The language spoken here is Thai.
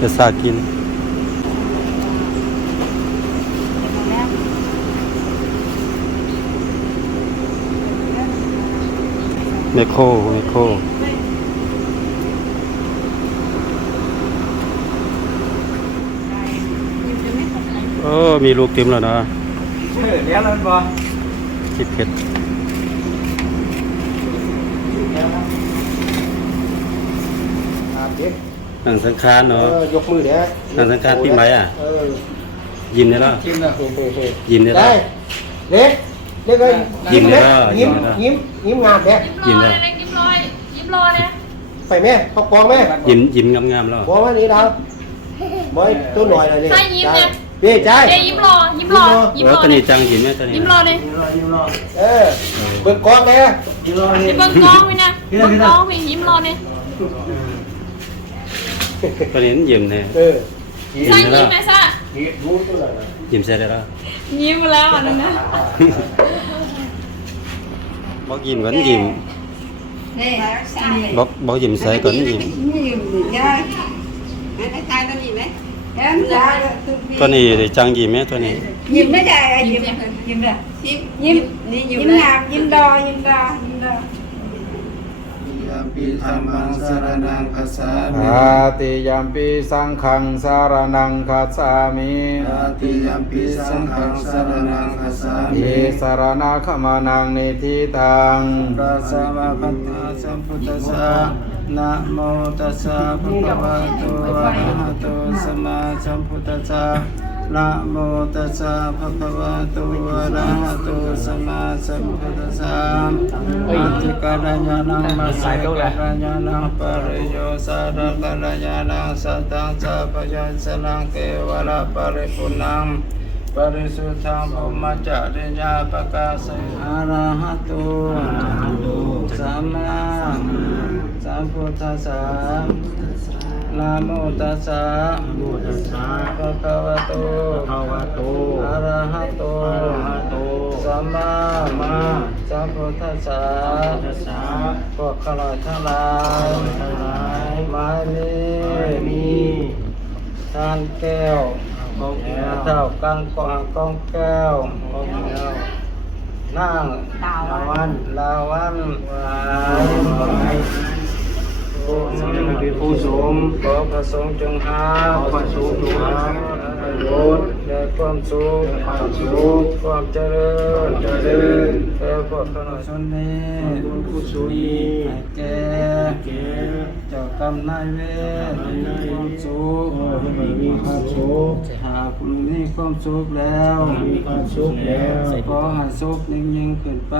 จะสากินเมโคมีลูกเต็มแล้วนะเดี๋ยวมันบ่คิดเผ็ดหนังสังขารเนาะยกมือเดี๋ยวหนังสังขารปีใหม่อ่ะยิ้มได้แล้วยิ้มได้แล้วเล็กเลยยิ้มได้แล้วยิ้มงามแท้ยิ้มได้ยิ้มรอเลยไปแม่เขากองแม่ยิ้มงามๆแล้วบอกว่านี่ดาวบอยตัวหน่อยเลยนี่ใช่ยิ้มเนี่ยพี่ใจยิ้มรอตอนนี้จังยิ้มไหมตอนนี้ยิ้มรอเลยเบิกกองเลยเบิ่งกองไปนะเบิ่งกองไปยิ้มรอเลยตอนนี้ยิ้มเนี่ยใช่ยิ้มไหมซะยิ้มเสร็จแล้วยิ้มแล้วอันนั้นนะบอกยิ้มก่อนยิ้มบอกยิ้มใส่ก่อนยิ้มตัวนี้จังยิ้มไหมตัวนี้ยิ้มไม่ได้ยิ้มเลยยิ้มนี่ยิ้มงามยิ้มดอยัมปิธรรมังสารนังคัสสามิ อาติยัมปิสังฆังสารนังคัสสามิอาติยัมปิสังฆังสารนังคัสสามิเอสารนาขมานังนิธิตังตัสสะภะคะวะสัมพุทธัสสะนะโมตัสสะภะคะวะโตอะระหะโตสัมมาสัมพุทธัสสะนะโมตัสสะภะคะวะโตอะระหะโตสัมมาสัมพุทธัสสะอัตถิการญาณังมัสสะการญาณังปริโยสารการญาณังสัตตังสัพพยัญชนะเกวะละปริปุณังปริสุทธังภมจาริยาปกาสอะระหะโตสัมมาสัมพุทธัสสะนะโมตัสสะภะคะวะโตอะระหะโตสัมมาสัมพุทธัสสะพวกข้าราชทั้งหลายไม่มีทานแก้วเท่ากังกองแก้วนั่งลาวันผู้สมขอพระสงฆ์จงหาประโยชน์แด่ความสุขความเจริญแก่พวกข้าราชนี้ผู้สุนีแก่เจ้ากรรมนายเวรความสุขหากคุณมีความสุขแล้วขอให้สุขยิ่งขึ้นไป